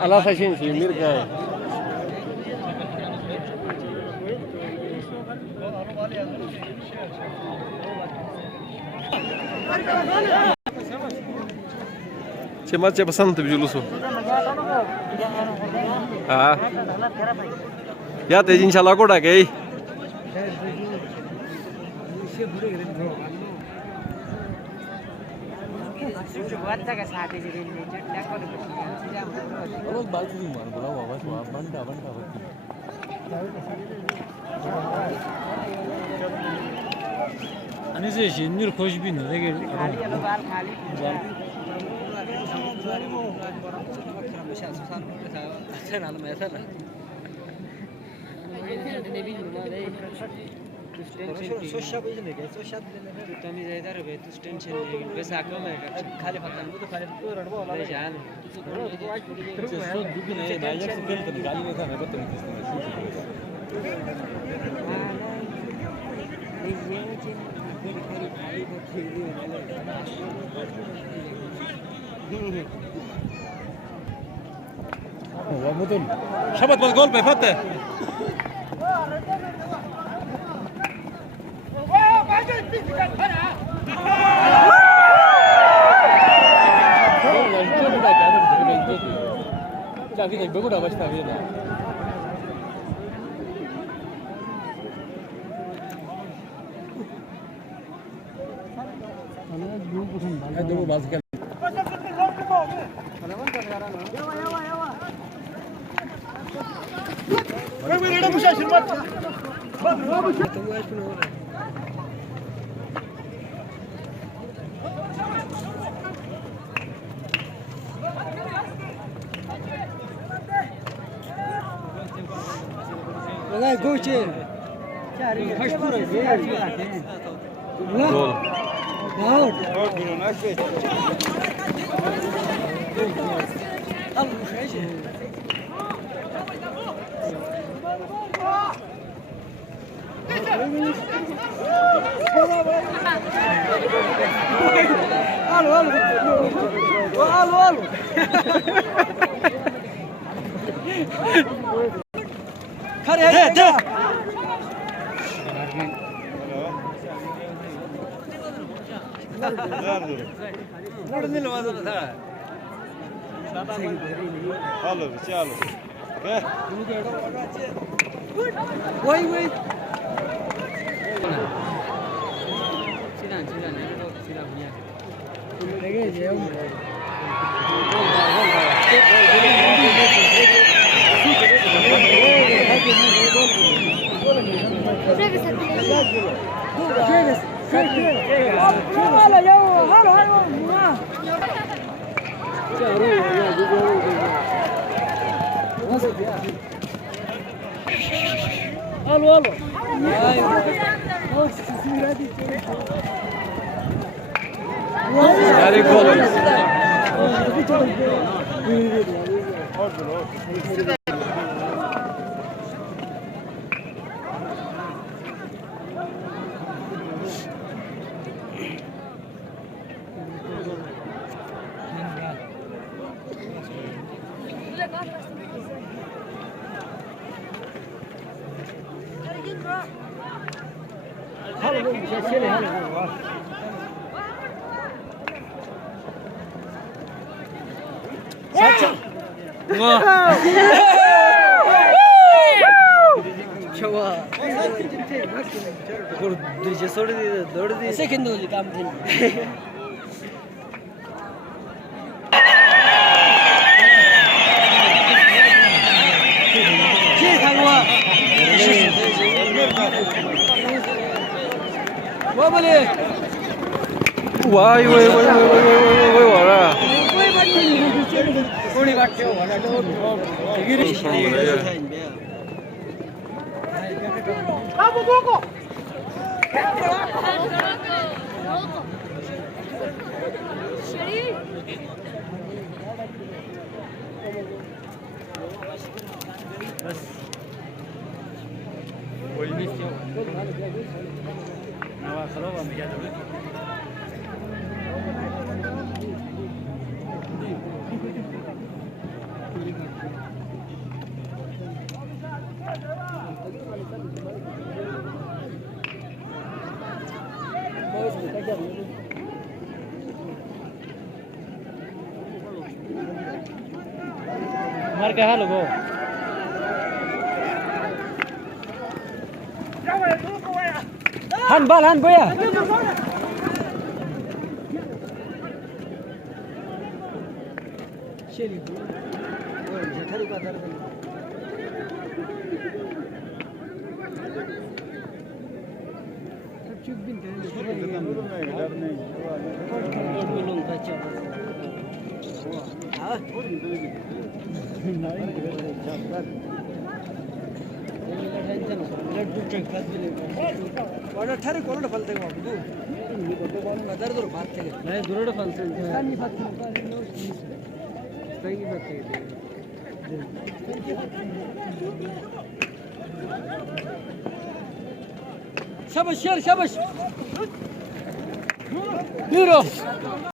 Allah saçın şey mirga. Cema pasando te bijulusu. Ha. Ya te inshallah koda gei. आणि जे शेंदूर खुश भी नाही गे شبط بس جول بفتح Lagi bagus dah basta dia. Ada dua basket. Olay goçe. Kaç para? Gol. Out. Al bu şey. Al. Kare de. Chalo, chalo. ¿Qué? Wait. Alô. Very cool. حلو شيله حلو شوا दुईशे सोड दौड दे second Holy काम thin जे थांगवा वा बोले वाय वय वय वय वय वय वारा कोणी वाटते Hola marca halo go han bal han boya sheli thari ka dar चुप बिन डर नहीं बोलूं का चुप हां वाडा ठरे कोरडे फलते का तू नजर दूर फालते नाही दुरड फलते कानी फालते काही फालते शाबाश शेर शाबाश हीरो